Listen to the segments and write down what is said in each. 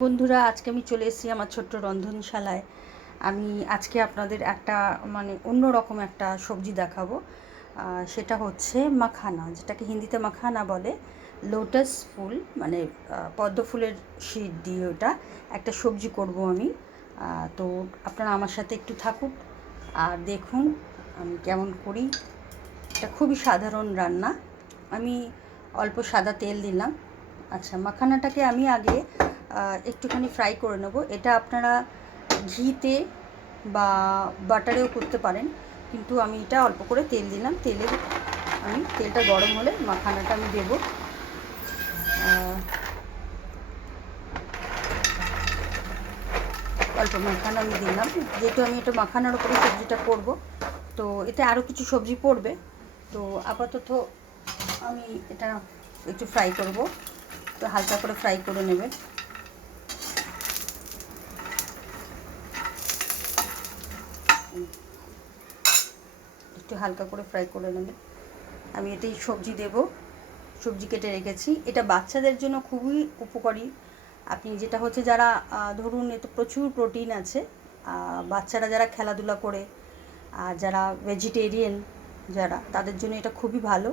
বন্ধুরা, আজকে আমি চলে এসেছি আমার ছোট্ট রন্ধনশালায়। আমি আজকে আপনাদের একটা অন্য রকম একটা সবজি দেখাবো। সেটা হচ্ছে মাখানা, যেটাকে হিন্দিতে মাখানা বলে। লোটাস ফুল পদ্ম ফুলের শীট দিয়ে ওটা একটা সবজি করব আমি। তো আপনারা আমার সাথে একটু থাকুন আর দেখুন আমি কেমন করি। এটা খুবই সাধারণ রান্না। আমি অল্প সাদা তেল দিলাম। আচ্ছা, মাখানাটাকে আমি আগে একটুখানি ফ্রাই করে নেব। এটা আপনারা ঘিতে বা বাটারেও করতে পারেন, কিন্তু আমি এটা অল্প করে তেল দিলাম। তেলটা গরম হলে মাখানাটা আমি দেব। অল্প মাখানা আমি দিলাম, যেহেতু আমি এটা মাখানার উপরে সবজিটা করব, তো এতে আরও কিছু সবজি পড়বে। তো আপাতত আমি এটা একটু ফ্রাই করব, তো হালকা করে ফ্রাই করে নেবেন। একটু হালকা করে ফ্রাই করে নেবেন। আমি এতেই সবজি দেব। সবজি কেটে রেখেছি। এটা বাচ্চাদের জন্য খুবই উপকারী। আপনি যেটা হচ্ছে যারা ধরুন, এতে প্রচুর প্রোটিন আছে। বাচ্চারা যারা খেলাধুলা করে আর যারা ভেজিটেরিয়ান তাদের জন্য এটা খুবই ভালো।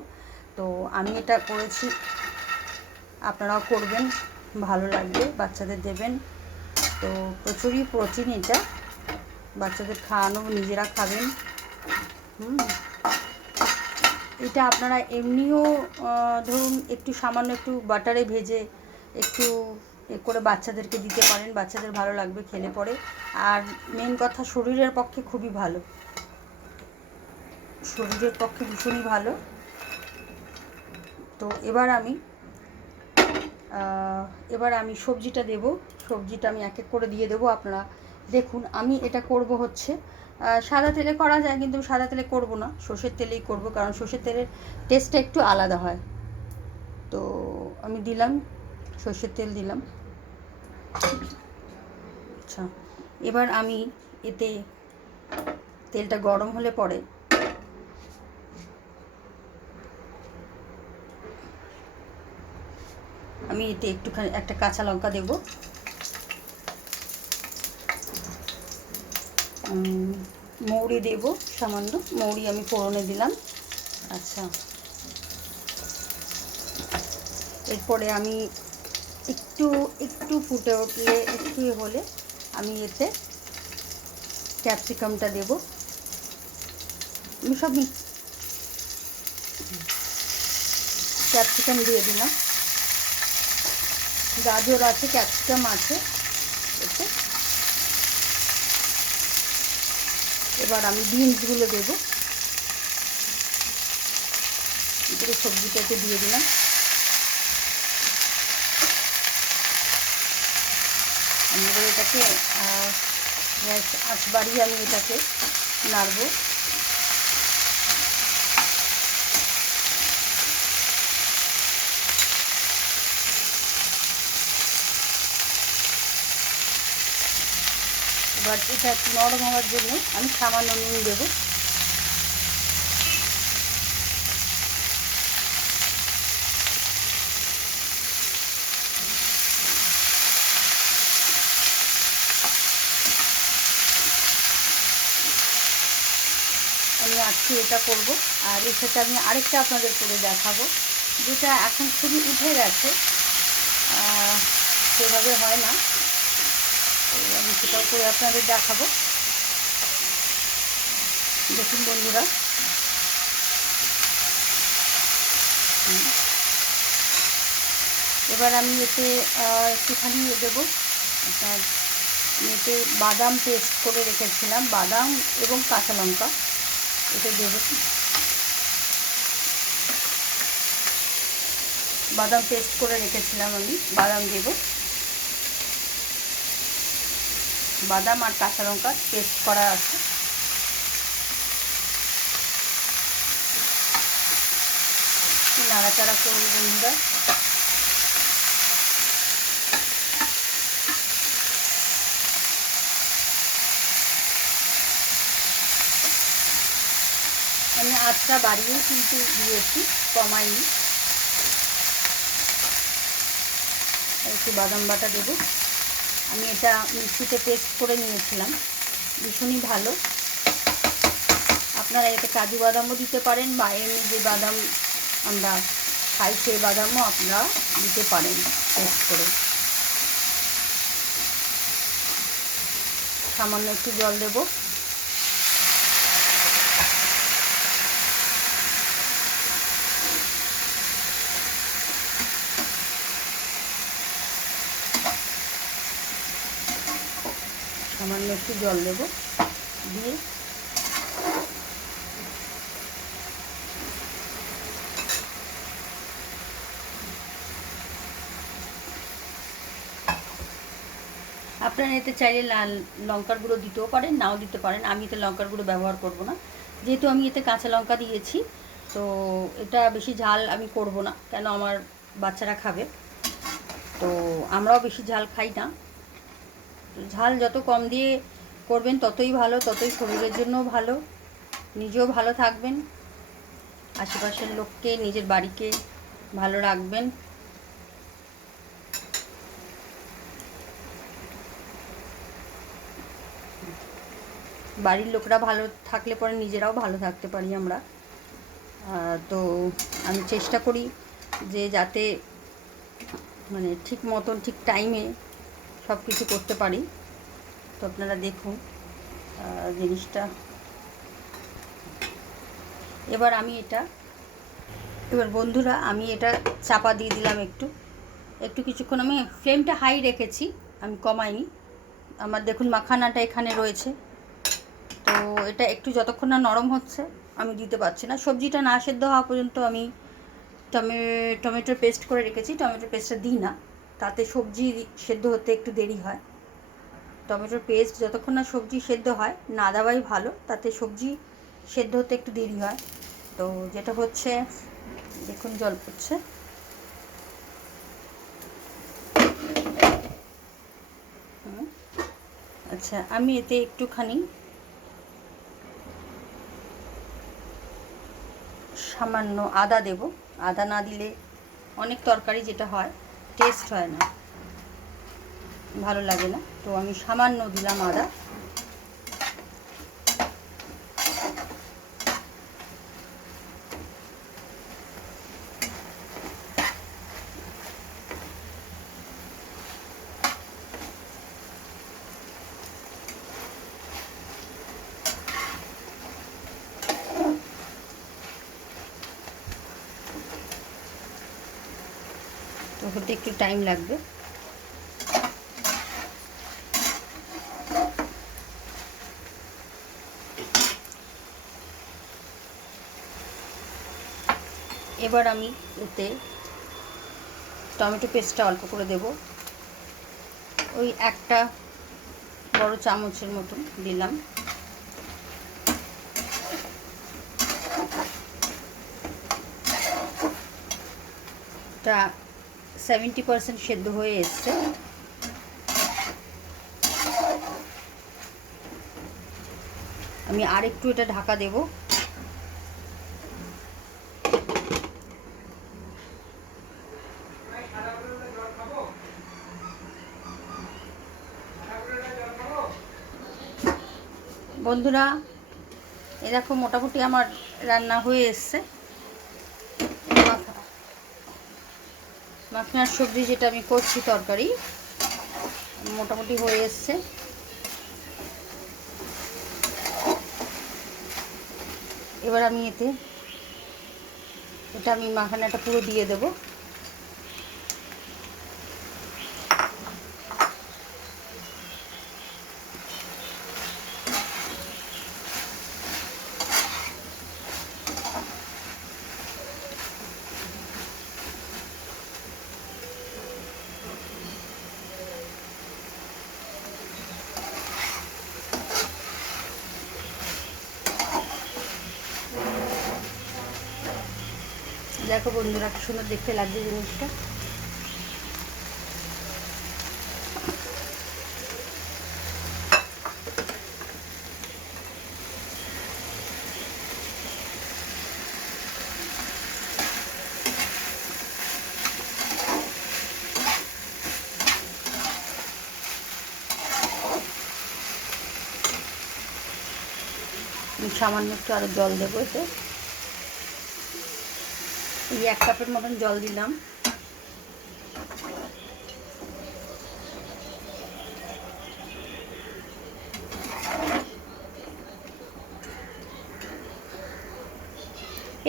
তো আমি এটা করেছি, আপনারাও করবেন, ভালো লাগবে, বাচ্চাদের দেবেন। তো প্রচুরই প্রোটিন এটা, বাচ্চাদের খাওয়ানো, নিজেরা খাবেন। এটা আপনারা এমনিও ধরুন একটু সামান্য একটু বাটারে ভেজে একটু করে বাচ্চাদেরকে দিতে পারেন, বাচ্চাদের ভালো লাগবে খেলে পরে। আর মেন কথা, শরীরের পক্ষে খুবই ভালো, শরীরের পক্ষে ভীষণই ভালো। তো এবার আমি সবজিটা দেব। সবজিটা আমি এক এক করে দিয়ে দেবো। আপনারা দেখুন, আমি এটা করব হচ্ছে সাদা তেলে করা যায়, কিন্তু সাদা তেলে করব না, সর্ষের তেলেই করব, কারণ সর্ষের তেলের টেস্টটা একটু আলাদা হয়। তো আমি দিলাম, সর্ষের তেল দিলাম। আচ্ছা, এবার আমি এতে তেলটা গরম হলে পরে আমি এতে একটুখানি একটা কাঁচা লঙ্কা দেব, মৌরি দেব, সামান্য মৌরি আমি ফোড়নে দিলাম। আচ্ছা, এরপরে আমি একটু একটু ফুটে উঠলে, একটু হলে আমি এতে ক্যাপসিকামটা দেব। আমি সব ক্যাপসিকাম দিয়ে দিলাম, গাজর আছে, ক্যাপসিকাম আছে এতে। এবার আমি বিনসগুলো দেবো, এবারে সবজিটাকে দিয়ে দিলাম। আমি এবার এটাকে গ্যাস আঁচ বাড়িয়ে আমি এটাকে নাড়ব। এবার এটা একটু নরম হওয়ার জন্য আমি সামান্য নুন দেবো। আমি আজকে এটা করব। আর এর সাথে আমি আরেকটা আপনাদের করে দেখাবো, যেটা এখন খুবই উঠে গেছে, সেভাবে হয় না। তো আমি সেটাও করে আপনাদের দেখাবো। দেখুন বন্ধুরা, এবার আমি এতে একটুখানি দেবো আপনার, এতে বাদাম পেস্ট করে রেখেছিলাম, বাদাম এবং কাঁচা লঙ্কা এটা দেবো। বাদাম পেস্ট করে রেখেছিলাম আমি, বাদাম দেব। বাদাম আর কাঁচা লঙ্কা পেস্ট করা আছে। নাড়াচাড়া করব বন্ধুরা। আমি আঁচটা বাড়িয়েই কিন্তু দিয়েছি, কমাইনি। একটু বাদাম বাটা দেবো। আমি এটা মিক্সিতে পেস্ট করে নিয়েছিলাম, ভীষণই ভালো। আপনারা এতে কাজু বাদামও দিতে পারেন, বা এমনি যে বাদাম আমরা খাই সেই বাদামও আপনারা দিতে পারেন পেস্ট করে। সামান্য একটু জল দেব। সামান্য একটু জল দেব, দিয়ে আপনারা এতে চাইলে লাল লঙ্কার গুঁড়ো দিতেও পারেন, নাও দিতে পারেন। আমি এতে লঙ্কার গুঁড়ো ব্যবহার করব না, যেহেতু আমি এতে কাঁচা লঙ্কা দিয়েছি। তো এটা বেশি ঝাল আমি করব না, কেন আমার বাচ্চারা খাবে, তো আমরাও বেশি ঝাল খাই না। ঝাল যত কম দিয়ে করবেন ততই ভালো, ততই শরীরের জন্যও ভালো, নিজেও ভালো থাকবেন, আশেপাশের লোককে, নিজের বাড়িকে ভালো রাখবেন। বাড়ির লোকরা ভালো থাকলে পরে নিজেরাও ভালো থাকতে পারি আমরা। তো আমি চেষ্টা করি যে যাতে মানে ঠিক মতন ঠিক টাইমে সব কিছু করতে পারি। তো আপনারা দেখুন জিনিসটা। এবার বন্ধুরা আমি এটা চাপা দিয়ে দিলাম একটু কিছুক্ষণ। আমি ফ্লেমটা হাই রেখেছি, আমি কমাইনি। আমার দেখুন মাখানাটা এখানে রয়েছে, তো এটা একটু যতক্ষণ না নরম হচ্ছে আমি দিতে পারছি না। সবজিটা না সেদ্ধ হওয়া পর্যন্ত আমি টমেটোর পেস্ট করে রেখেছি, টমেটোর পেস্টটা দিই না, তাতে সবজি সেদ্ধ হতে একটু দেরি হয়। টমেটোর পেস্ট যতক্ষণ না সবজি সেদ্ধ হয় না দেওয়াই ভালো, তাতে সবজি সেদ্ধ হতে একটু দেরি হয়। তো যেটা হচ্ছে দেখুন জল পড়ছে। আচ্ছা, আমি এতে একটুখানি সামান্য আদা দেব। আদা না দিলে অনেক তরকারি যেটা হয় টেস্ট হয় না, ভালো লাগে না, তো আমি সামান্য দিলাম আদা। তো হতে একটু টাইম লাগবে। এবার আমি এতে টমেটো পেস্টটা অল্প করে দেব, ওই একটা বড় চামচের মতন দিলাম। এটা 70% সেদ্ধ হয়ে এসছে। আমি আর একটু এটা ঢাকা দেব। বন্ধুরা এরকম মোটামুটি আমার রান্না হয়ে এসছে। মাখনার সবজি যেটা আমি করছি তরকারি মোটামুটি হয়ে এসছে। এবার আমি এটা আমি মাখানাটা পুরো দিয়ে দেবো। দেখো বন্ধুরা কি সুন্দর দেখতে লাগছে জিনিসটা। সামান্য একটু আরও জল দেবো এতে। এই 1 কাপের মতন জল দিলাম।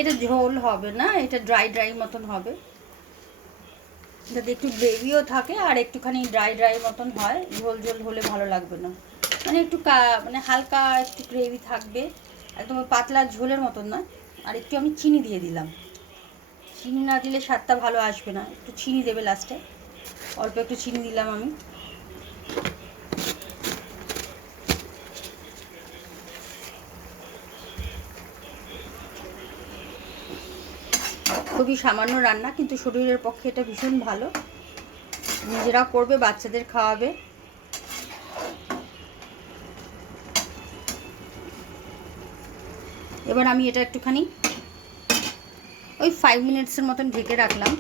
এটা ঝোল হবে না, এটা ড্রাই ড্রাই মতন হবে, যাতে একটু গ্রেভিও থাকে আর একটুখানি ড্রাই ড্রাই মতন হয়। ঝোল ঝোল হলে ভালো লাগবে না, মানে একটু মানে হালকা একটু গ্রেভি থাকবে, একদম পাতলা ঝোলের মতন না। আর একটু আমি চিনি দিয়ে দিলাম, চিনি না দিলে স্বাদটা ভালো আসবে না, একটু চিনি দেবে লাস্টে, অল্প একটু চিনি দিলাম আমি। খুবই সামান্য রান্না, কিন্তু শরীরের পক্ষে এটা ভীষণ ভালো। নিজেরা করবে, বাচ্চাদের খাওয়াবে। এবার আমি এটা একটুখানি ওই 5 মিনিটসের মতন ঢেকে রাখলাম।